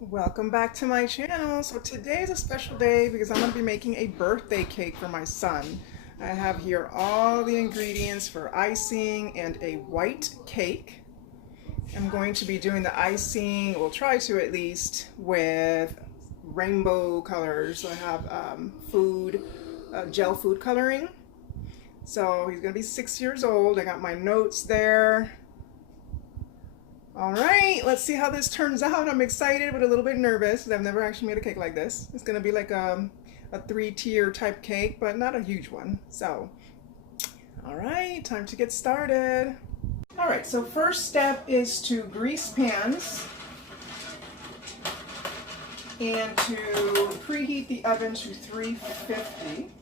Welcome back to my channel. So today is a special day because I'm going to be making a birthday cake for my son. I have here all the ingredients for icing and a white cake. I'm going to be doing the icing, we'll try to at least, with rainbow colors. So I have gel food coloring. So he's going to be 6 years old. I got my notes there. All right, let's see how this turns out. I'm excited but a little bit nervous because I've never actually made a cake like this. It's gonna be like a 3-tier type cake, but not a huge one. So, all right, time to get started. All right, so first step is to grease pans and to preheat the oven to 350.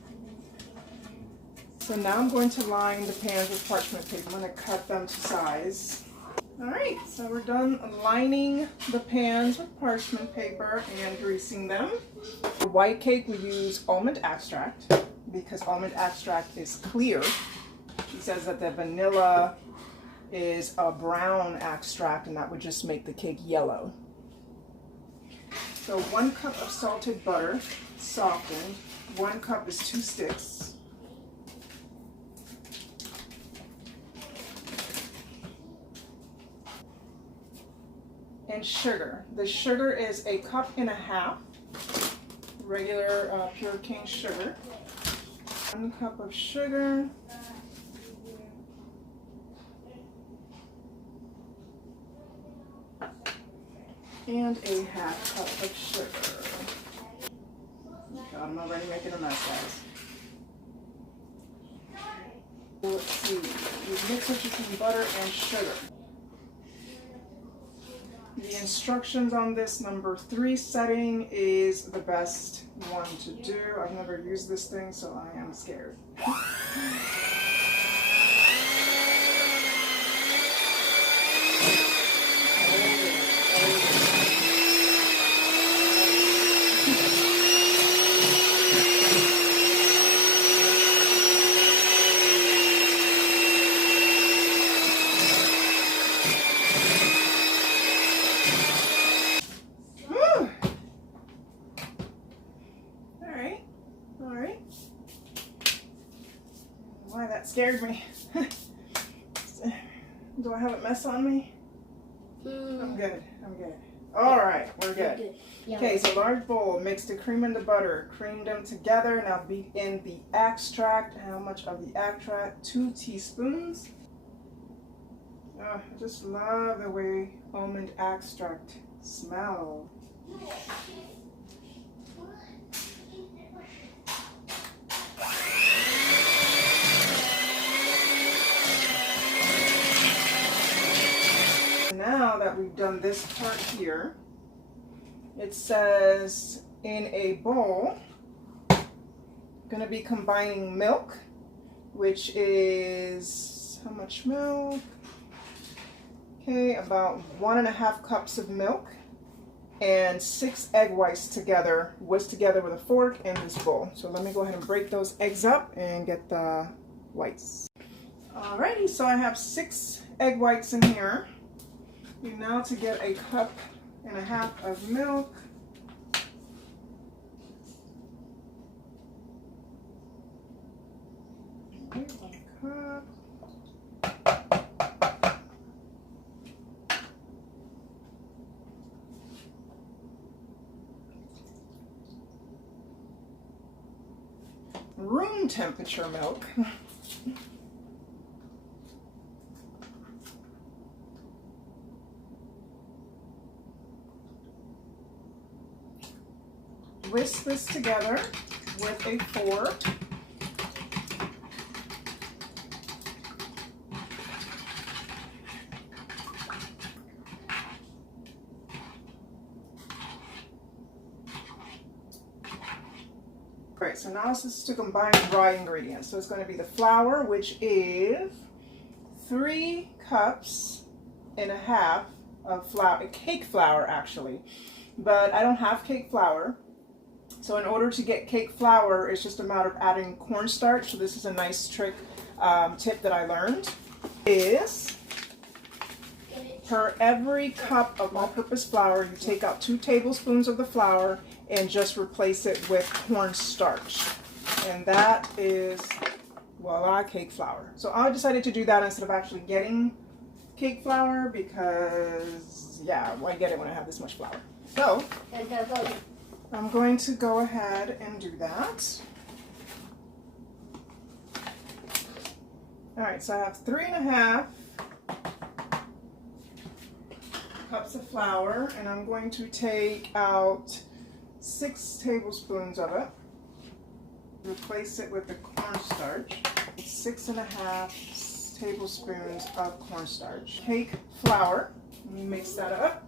So now I'm going to line the pans with parchment paper. I'm gonna cut them to size. Alright, so we're done lining the pans with parchment paper and greasing them. For white cake, we use almond extract because almond extract is clear. He says that the vanilla is a brown extract and that would just make the cake yellow. So 1 cup of salted butter, softened. 1 cup is 2 sticks. And sugar. The sugar is 1.5 cups, regular pure cane sugar. 1 cup of sugar. And 1/2 cup of sugar. God, I'm already making a mess, guys. Let's see. We mix it between butter and sugar. The instructions on this number 3 setting is the best one to do. I've never used this thing, so I am scared. Why that scared me. Do I have a mess on me? I'm good. All right, we're good. Okay, so large bowl, mix the cream and the butter, cream them together. Now beat in the extract. How much of the extract? 2 teaspoons. I just love the way almond extract smells. Now that we've done this part here, it says in a bowl, I'm going to be combining milk, which is, how much milk? Okay, about 1.5 cups of milk and 6 egg whites together, whisked together with a fork in this bowl. So let me go ahead and break those eggs up and get the whites. Alrighty, so I have 6 egg whites in here. Now to get 1.5 cups of milk. Okay, 1 cup. Room temperature milk. Whisk this together with a fork. Great, so now this is to combine dry ingredients. So it's going to be the flour, which is 3.5 cups of flour, cake flour actually, but I don't have cake flour. So in order to get cake flour, it's just a matter of adding cornstarch. So this is a nice tip that I learned. Is per every cup of all-purpose flour, you take out 2 tablespoons of the flour and just replace it with cornstarch. And that is, voila, cake flour. So I decided to do that instead of actually getting cake flour because, yeah, why get it when I have this much flour? So I'm going to go ahead and do that. All right, so I have 3½ cups of flour, and I'm going to take out 6 tablespoons of it. Replace it with the cornstarch. 6½ tablespoons of cornstarch. Cake flour. Let me mix that up.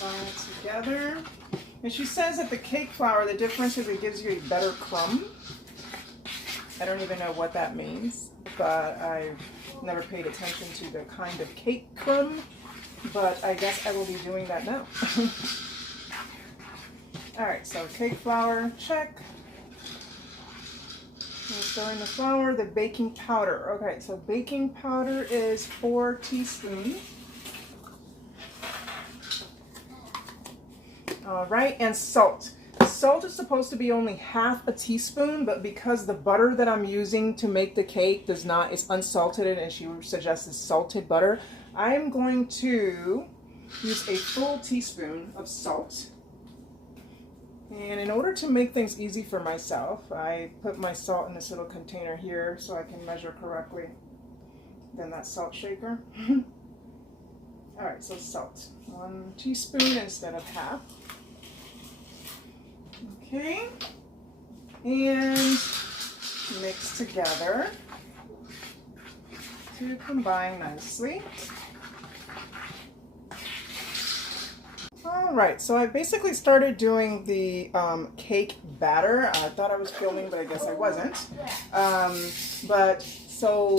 Combine it together. And she says that the cake flour, the difference is it gives you a better crumb. I don't even know what that means, but I've never paid attention to the kind of cake crumb, but I guess I will be doing that now. All right, so cake flour, check. Stir in the flour, the baking powder. Okay, so baking powder is 4 teaspoons. All right, and salt. Salt is supposed to be only ½ a teaspoon, but because the butter that I'm using to make the cake is unsalted, and she suggests salted butter, I am going to use a full teaspoon of salt. And in order to make things easy for myself, I put my salt in this little container here so I can measure correctly. Then that salt shaker. All right, so salt. 1 teaspoon instead of ½ Okay. And mix together to combine nicely. All right, so I basically started doing the cake batter. I thought I was filming, but I guess I wasn't. So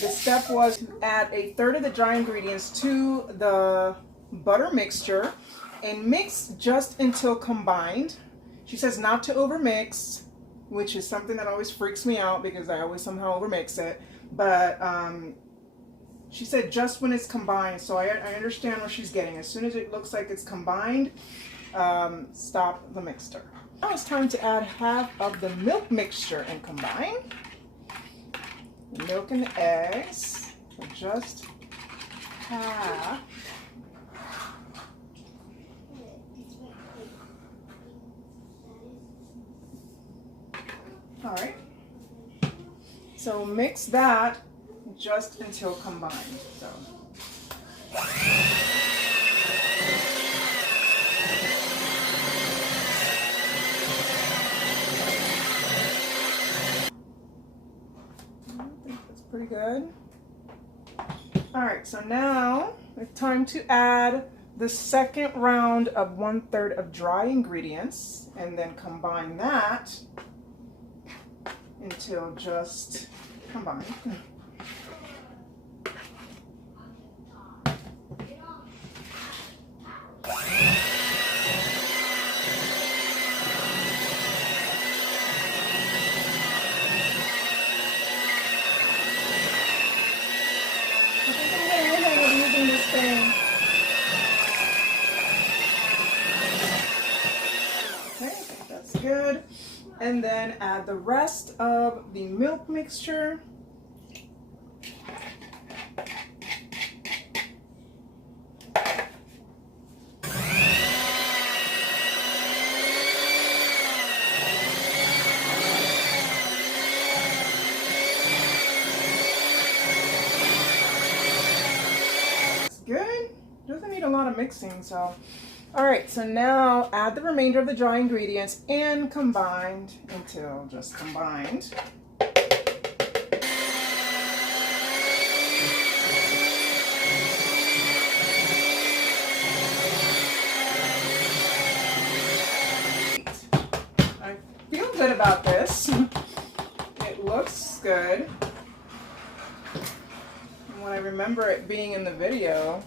the step was to add 1/3 of the dry ingredients to the butter mixture and mix just until combined. She says not to overmix, which is something that always freaks me out because I always somehow overmix it. But she said just when it's combined, so I understand what she's getting. As soon as it looks like it's combined, stop the mixture. Now it's time to add ½ of the milk mixture and combine. The milk and the eggs, so just ½ All right, so mix that just until combined. So. I think that's pretty good. All right, so now it's time to add the second round of 1/3 of dry ingredients and then combine that until just combined. Good. And then add the rest of the milk mixture. That's good. Doesn't need a lot of mixing, so. All right, so now add the remainder of the dry ingredients and combined until just combined. I feel good about this. It looks good. And when I remember it being in the video,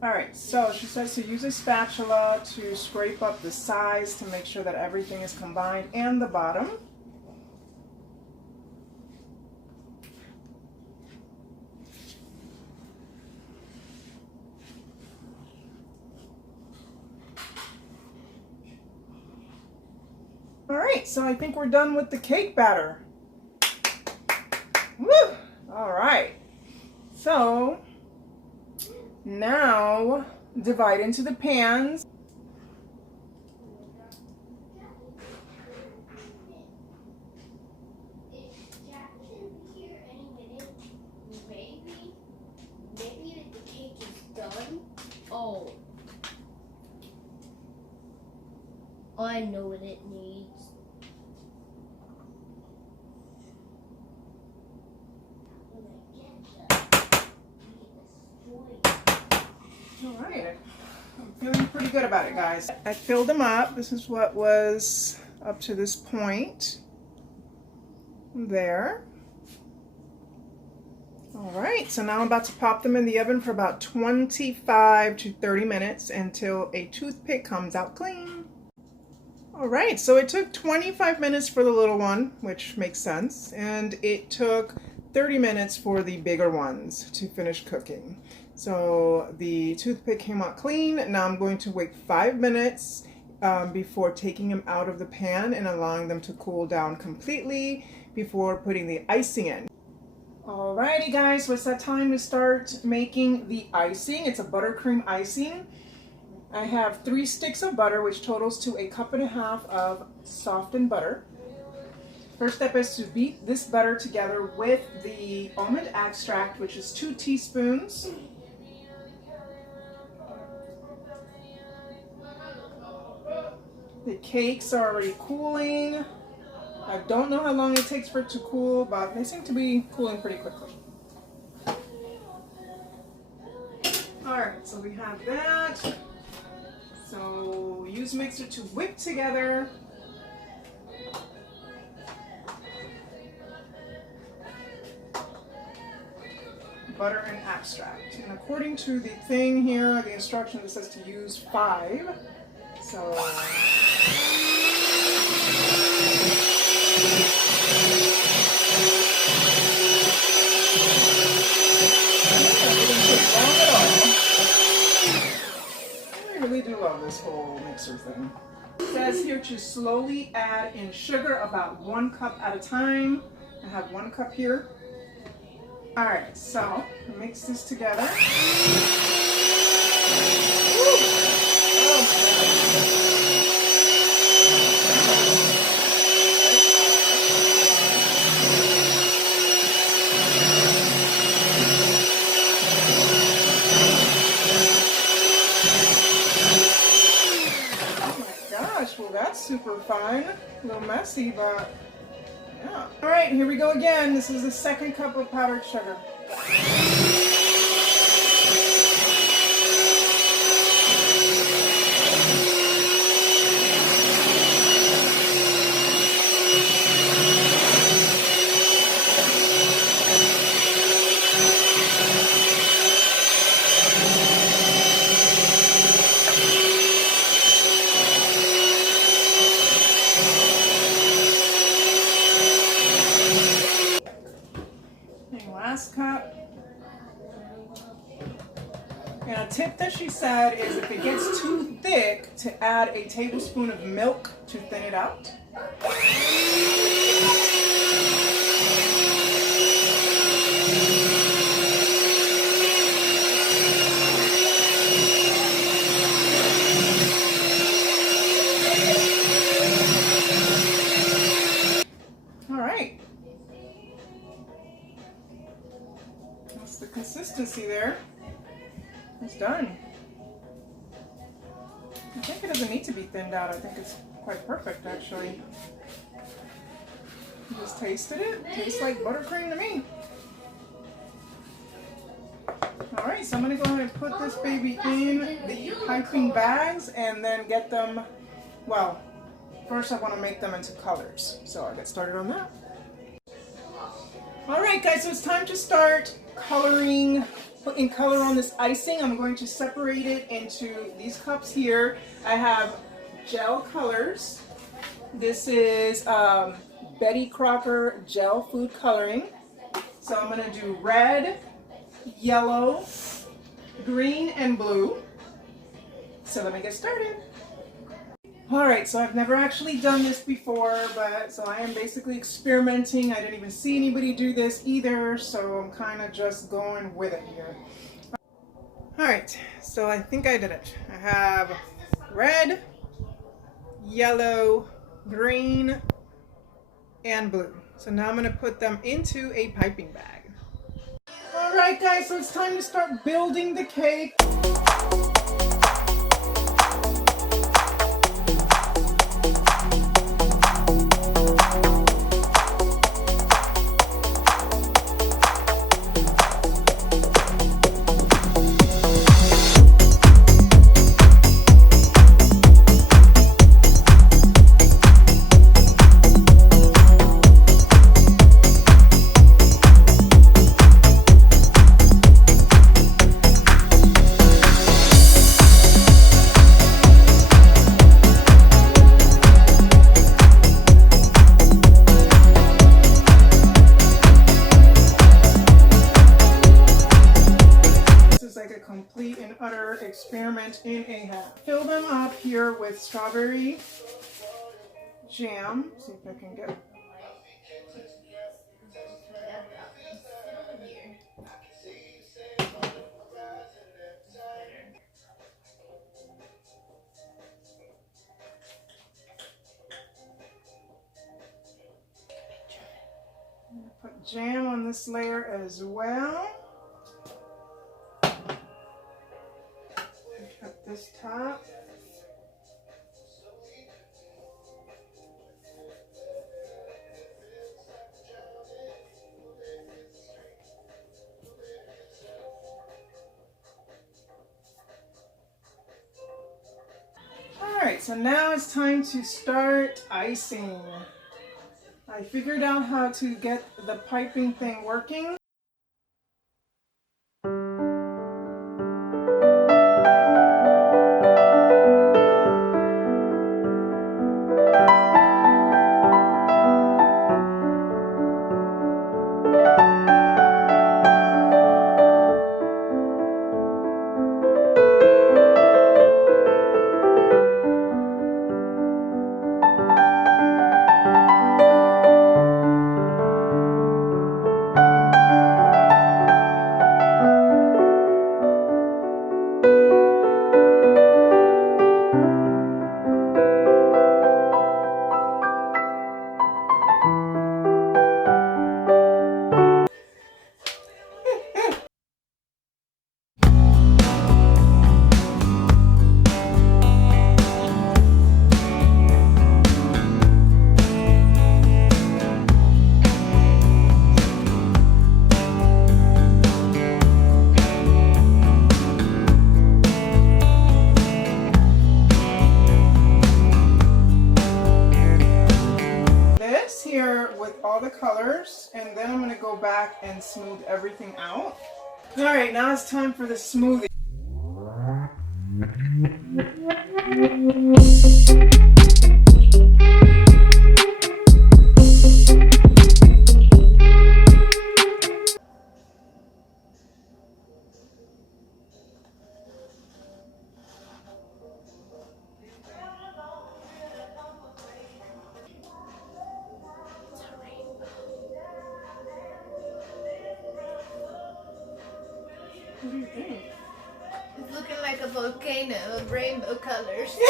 All right, so she says to use a spatula to scrape up the sides to make sure that everything is combined and the bottom. All right, so I think we're done with the cake batter. Woo! All right, so now divide into the pans. Maybe the cake is done. Oh. I know what it needs. All right, I'm feeling pretty good about it, guys. I filled them up. This is what was up to this point. There. All right, so now I'm about to pop them in the oven for about 25 to 30 minutes until a toothpick comes out clean. All right, so it took 25 minutes for the little one, which makes sense, and it took 30 minutes for the bigger ones to finish cooking. So the toothpick came out clean. Now I'm going to wait 5 minutes before taking them out of the pan and allowing them to cool down completely before putting the icing in. Alrighty guys, so it's that time to start making the icing. It's a buttercream icing. I have 3 sticks of butter, which totals to 1.5 cups of softened butter. First step is to beat this butter together with the almond extract, which is 2 teaspoons. The cakes are already cooling. I don't know how long it takes for it to cool, but they seem to be cooling pretty quickly. Alright, so we have that. So use mixer to whip together butter and extract. And according to the thing here, the instruction, it says to use 5. So I really do love this whole mixer thing. It says here to slowly add in sugar about 1 cup at a time. I have 1 cup here. All right, so mix this together. Well, that's super fun. A little messy, but yeah. All right, here we go again. This is the 2nd cup of powdered sugar. Last cup. And a tip that she said is if it gets too thick, to add a tablespoon of milk to thin it out. All right. That's the consistency there. It's done. I think it doesn't need to be thinned out. I think it's quite perfect, actually. Just tasted it. Tastes like buttercream to me. All right, so I'm gonna go ahead and put this baby in the piping bags and then get them, well, first I want to make them into colors. So I'll get started on that. All right, guys, so it's time to start coloring putting color on this icing, I'm going to separate it into these cups here. I have gel colors. This is Betty Crocker gel food coloring. So I'm going to do red, yellow, green, and blue. So let me get started. Alright, so I've never actually done this before, but so I am basically experimenting. I didn't even see anybody do this either, so I'm kind of just going with it here. Alright, so I think I did it. I have red, yellow, green, and blue. So now I'm going to put them into a piping bag. Alright guys, so it's time to start building the cake. Complete and utter experiment in a hat. Fill them up here with strawberry jam. See if I can get. Put jam on this layer as well. Cut this top. Alright, so now it's time to start icing. I figured out how to get the piping thing working. With all the colors, and then I'm going to go back and smooth everything out. Alright, now it's time for the smoothie. What do you think? It's looking like a volcano of rainbow colors. A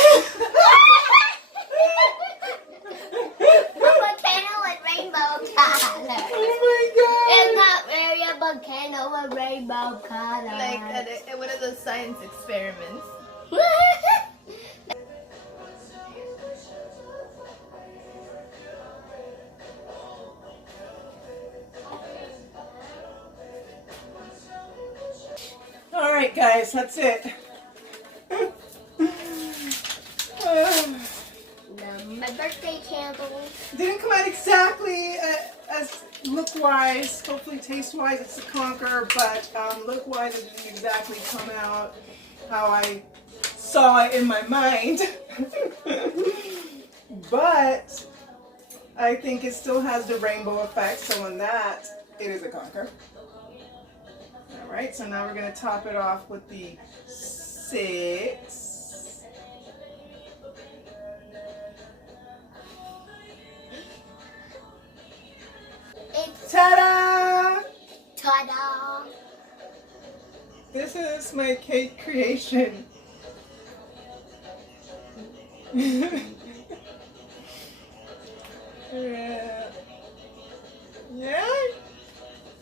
volcano with rainbow colors. Oh my god! It's not really a volcano with rainbow colors. Like at one of those science experiments. Alright guys, that's it. My birthday candles. Didn't come out exactly as look-wise, hopefully taste-wise, it's a conker, but look-wise, it didn't exactly come out how I saw it in my mind. But I think it still has the rainbow effect, so in that, it is a conker. All right, so now we're gonna top it off with the 6. Ta-da! Ta-da! This is my cake creation. Yeah.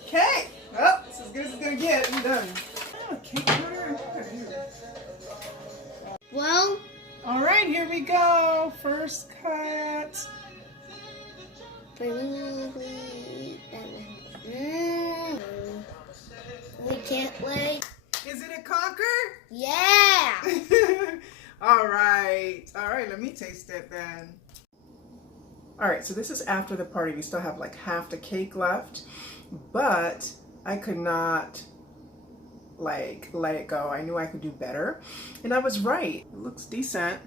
Okay. Well, it's as good as it's gonna get. I'm done. Oh, cake cutter. Well, All right, here we go. First cut. we can't wait. Is it a conker? Yeah! All right. All right, let me taste it then. All right, so this is after the party. We still have like half the cake left, but I could not like let it go. I knew I could do better, and I was right. It looks decent.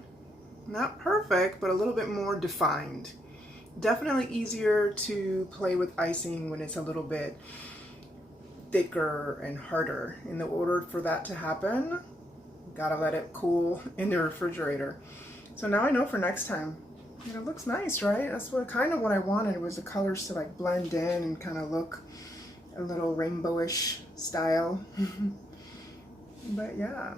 Not perfect, but a little bit more defined. Definitely easier to play with icing when it's a little bit thicker and harder. In order for that to happen, gotta let it cool in the refrigerator. So now I know for next time. And it looks nice, right? That's kind of what I wanted, was the colors to like blend in and kind of look a little rainbowish style. But yeah.